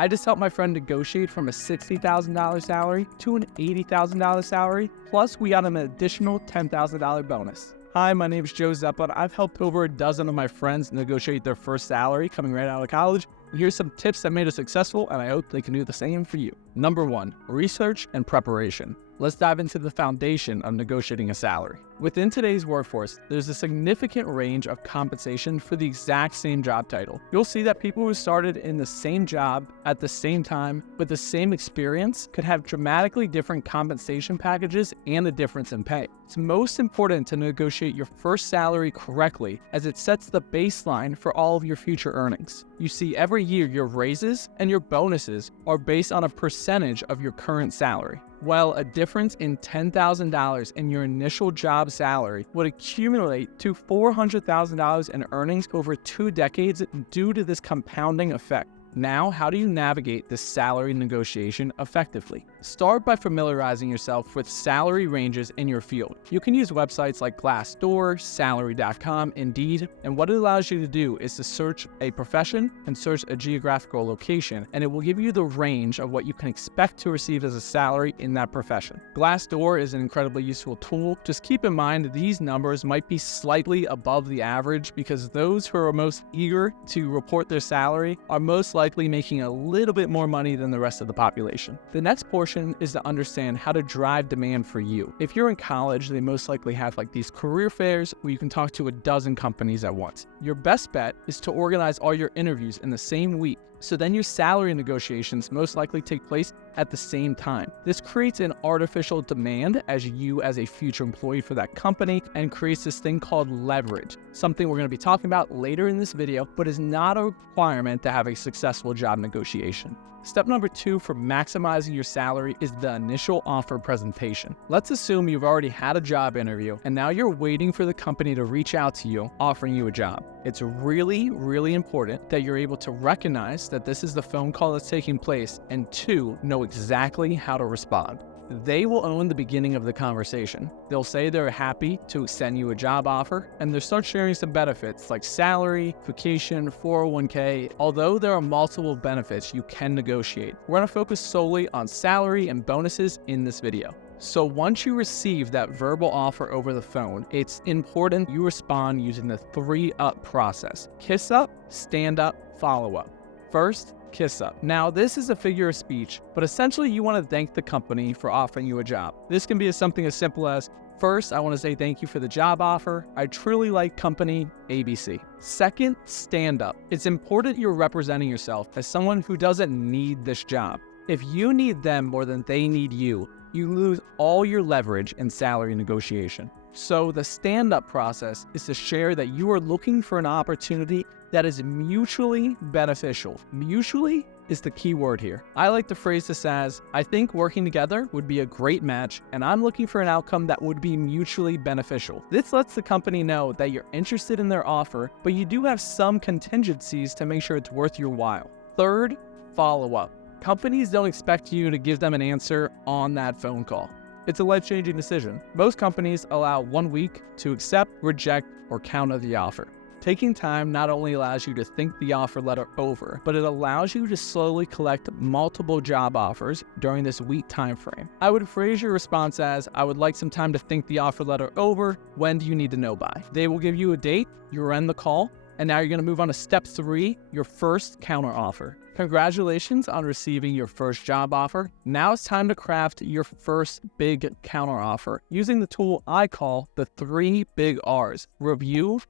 I just helped my friend negotiate from a $60,000 salary to an $80,000 salary, plus we got an additional $10,000 bonus. Hi, my name is Joe Zeppelin. I've helped over a dozen of my friends negotiate their first salary coming right out of college. Here's some tips that made us successful, and I hope they can do the same for you. Number 1, research and preparation. Let's dive into the foundation of negotiating a salary. Within today's workforce, there's a significant range of compensation for the exact same job title. You'll see that people who started in the same job at the same time with the same experience could have dramatically different compensation packages and a difference in pay. It's most important to negotiate your first salary correctly, as it sets the baseline for all of your future earnings. You see, every year your raises and your bonuses are based on a percentage of your current salary. While a difference in $10,000 in your initial job salary would accumulate to $400,000 in earnings over 2 decades due to this compounding effect. Now, how do you navigate this salary negotiation effectively? Start by familiarizing yourself with salary ranges in your field. You can use websites like Glassdoor, Salary.com, Indeed, and what it allows you to do is to search a profession and search a geographical location, and it will give you the range of what you can expect to receive as a salary in that profession. Glassdoor is an incredibly useful tool. Just keep in mind these numbers might be slightly above the average because those who are most eager to report their salary are most likely making a little bit more money than the rest of the population. The next portion is to understand how to drive demand for you. If you're in college, they most likely have like these career fairs where you can talk to a dozen companies at once. Your best bet is to organize all your interviews in the same week, so then your salary negotiations most likely take place at the same time. This creates an artificial demand as you as a future employee for that company and creates this thing called leverage, something we're going to be talking about later in this video, but is not a requirement to have a successful job negotiation. Step number 2 for maximizing your salary is the initial offer presentation. Let's assume you've already had a job interview and now you're waiting for the company to reach out to you, offering you a job. It's really, really important that you're able to recognize that this is the phone call that's taking place, and 2, know exactly how to respond. They will own the beginning of the conversation. They'll say they're happy to extend you a job offer, and they'll start sharing some benefits like salary, vacation, 401k. Although there are multiple benefits you can negotiate, we're going to focus solely on salary and bonuses in this video. So once you receive that verbal offer over the phone, it's important you respond using the 3-up process: kiss up, stand up, follow up. First, kiss up. Now, this is a figure of speech, but essentially you want to thank the company for offering you a job. This can be something as simple as, first, I want to say thank you for the job offer. I truly like company ABC. Second, stand up. It's important you're representing yourself as someone who doesn't need this job. If you need them more than they need you, you lose all your leverage in salary negotiation. So the stand-up process is to share that you are looking for an opportunity that is mutually beneficial. Mutually is the key word here. I like to phrase this as, I think working together would be a great match, and I'm looking for an outcome that would be mutually beneficial. This lets the company know that you're interested in their offer, but you do have some contingencies to make sure it's worth your while. Third, follow up. Companies don't expect you to give them an answer on that phone call. It's a life-changing decision. Most companies allow 1 week to accept, reject, or counter the offer. Taking time not only allows you to think the offer letter over, but it allows you to slowly collect multiple job offers during this week time frame. I would phrase your response as, I would like some time to think the offer letter over. When do you need to know by? They will give you a date, you end the call, and now you're going to move on to step 3, your first counter offer. Congratulations on receiving your first job offer. Now it's time to craft your first big counter offer using the tool I call the 3 big R's: review,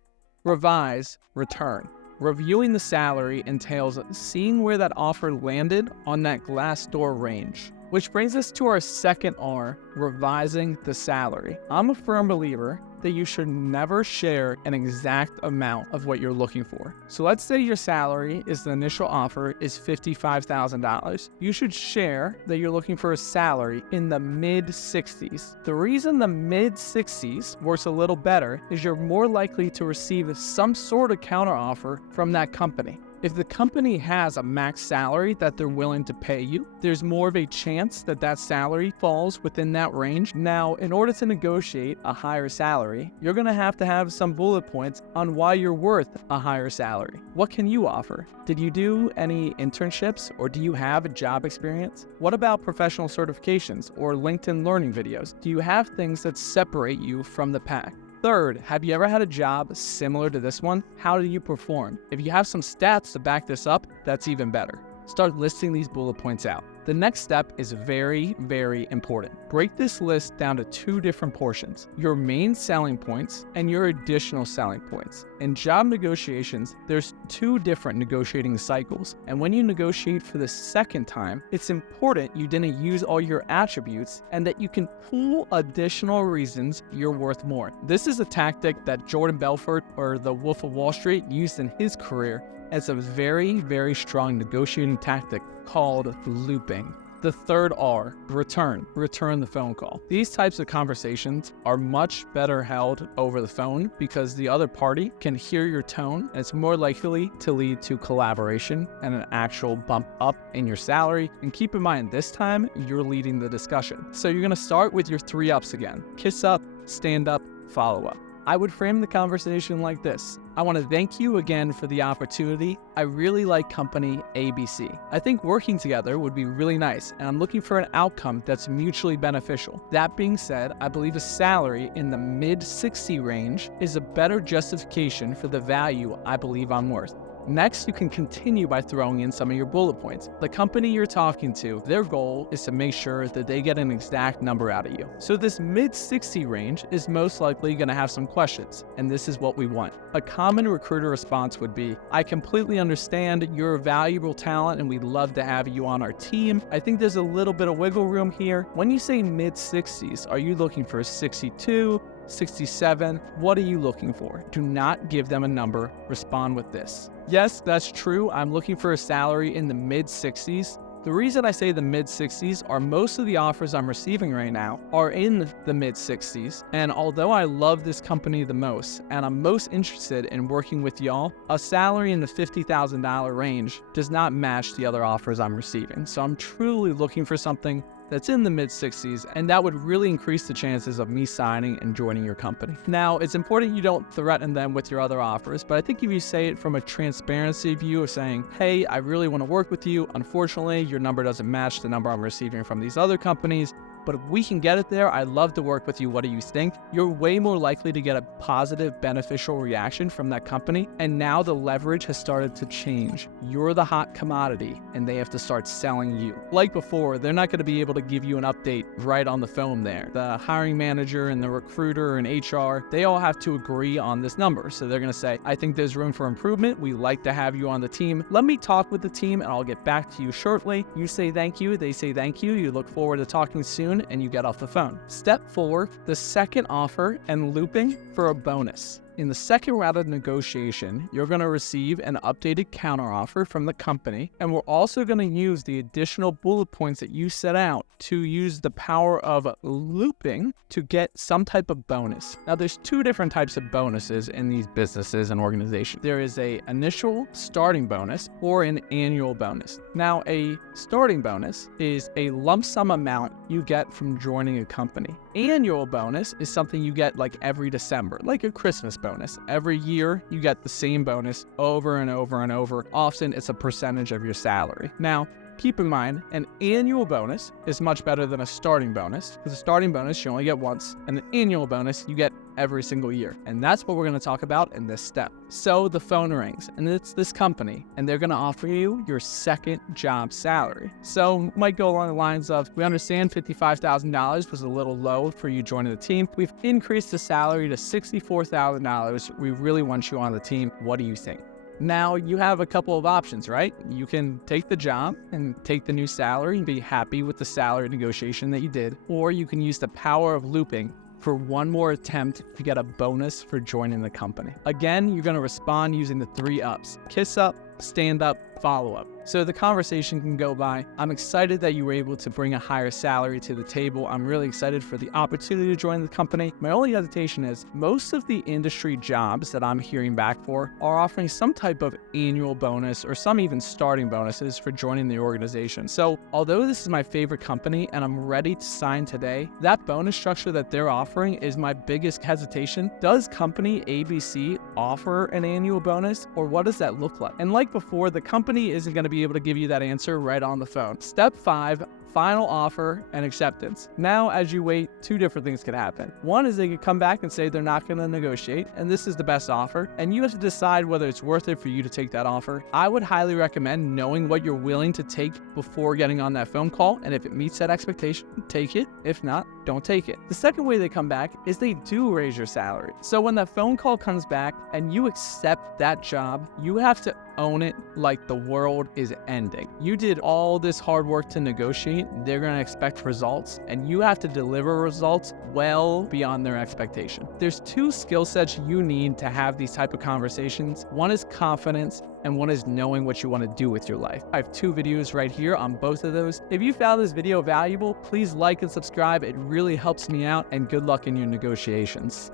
revise, return. Reviewing the salary entails seeing where that offer landed on that Glassdoor range. Which brings us to our second R, revising the salary. I'm a firm believer that you should never share an exact amount of what you're looking for. So let's say your salary is the initial offer is $55,000. You should share that you're looking for a salary in the mid-60s. The reason the mid-60s works a little better is you're more likely to receive some sort of counteroffer from that company. If the company has a max salary that they're willing to pay you, there's more of a chance that that salary falls within that range. Now, in order to negotiate a higher salary, you're going to have some bullet points on why you're worth a higher salary. What can you offer? Did you do any internships, or do you have a job experience? What about professional certifications or LinkedIn learning videos? Do you have things that separate you from the pack? Third, have you ever had a job similar to this one? How do you perform? If you have some stats to back this up, that's even better. Start listing these bullet points out. The next step is very, very important. Break this list down to two different portions: your main selling points and your additional selling points. In job negotiations, there's two different negotiating cycles, and when you negotiate for the second time, it's important you didn't use all your attributes and that you can pull additional reasons you're worth more. This is a tactic that Jordan Belfort, or the Wolf of Wall Street, used in his career as a very, very strong negotiating tactic called looping. The third R, return the phone call. These types of conversations are much better held over the phone because the other party can hear your tone, and it's more likely to lead to collaboration and an actual bump up in your salary. And keep in mind, this time you're leading the discussion. So you're gonna start with your 3 ups again: kiss up, stand up, follow up. I would frame the conversation like this: I want to thank you again for the opportunity. I really like company ABC. I think working together would be really nice, and I'm looking for an outcome that's mutually beneficial. That being said, I believe a salary in the mid-60 range is a better justification for the value I believe I'm worth. Next, you can continue by throwing in some of your bullet points. The company you're talking to, their goal is to make sure that they get an exact number out of you. So this mid-60 range is most likely going to have some questions, and this is what we want. A common recruiter response would be, I completely understand you're a valuable talent and we'd love to have you on our team. I think there's a little bit of wiggle room here. When you say mid-60s, are you looking for 62? 67, what are you looking for? Do not give them a number. Respond with this: yes, that's true. I'm looking for a salary in the mid-60s. The reason I say the mid-60s are most of the offers I'm receiving right now are in the mid-60s. And although I love this company the most, and I'm most interested in working with y'all, a salary in the $50,000 range does not match the other offers I'm receiving. So I'm truly looking for something that's in the mid-60s, and that would really increase the chances of me signing and joining your company. Now, it's important you don't threaten them with your other offers, but I think if you say it from a transparency view of saying, hey, I really want to work with you, unfortunately, your number doesn't match the number I'm receiving from these other companies, but if we can get it there, I'd love to work with you. What do you think? You're way more likely to get a positive, beneficial reaction from that company. And now the leverage has started to change. You're the hot commodity, and they have to start selling you. Like before, they're not going to be able to give you an update right on the phone there. The hiring manager and the recruiter and HR, they all have to agree on this number. So they're going to say, I think there's room for improvement. We like to have you on the team. Let me talk with the team, and I'll get back to you shortly. You say thank you. They say thank you. You look forward to talking soon, and you get off the phone. Step 4, the second offer and looping for a bonus. In the second round of negotiation, you're going to receive an updated counteroffer from the company, and we're also going to use the additional bullet points that you set out to use the power of looping to get some type of bonus. Now, there's 2 different types of bonuses in these businesses and organizations. There is a initial starting bonus or an annual bonus. Now, a starting bonus is a lump sum amount you get from joining a company. Annual bonus is something you get like every December, like a Christmas bonus. Every year, you get the same bonus over and over and over. Often, it's a percentage of your salary. Now, keep in mind, an annual bonus is much better than a starting bonus, because a starting bonus you only get once, and an annual bonus you get every single year. And that's what we're going to talk about in this step. So the phone rings, and it's this company, and they're going to offer you your second job salary. So it might go along the lines of, we understand $55,000 was a little low for you joining the team. We've increased the salary to $64,000. We really want you on the team. What do you think? Now, you have a couple of options, right? You can take the job and take the new salary and be happy with the salary negotiation that you did, or you can use the power of looping for one more attempt to get a bonus for joining the company. Again, you're going to respond using the 3 ups: kiss up, stand up, follow-up. So the conversation can go by, I'm excited that you were able to bring a higher salary to the table. I'm really excited for the opportunity to join the company. My only hesitation is most of the industry jobs that I'm hearing back for are offering some type of annual bonus or some even starting bonuses for joining the organization. So although this is my favorite company and I'm ready to sign today, that bonus structure that they're offering is my biggest hesitation. Does company ABC offer an annual bonus, or what does that look like? And like before, the company isn't going to be able to give you that answer right on the phone. Step 5, final offer and acceptance. Now, as you wait, 2 different things could happen. One is they could come back and say they're not going to negotiate, and this is the best offer, and you have to decide whether it's worth it for you to take that offer. I would highly recommend knowing what you're willing to take before getting on that phone call, and if it meets that expectation, take it. If not, don't take it. The second way they come back is they do raise your salary. So when that phone call comes back and you accept that job, you have to own it like the world is ending. You did all this hard work to negotiate. They're going to expect results, and you have to deliver results well beyond their expectation. There's 2 skill sets you need to have these type of conversations. One is confidence, and one is knowing what you want to do with your life. I have 2 videos right here on both of those. If you found this video valuable, please like and subscribe. It really helps me out, and good luck in your negotiations.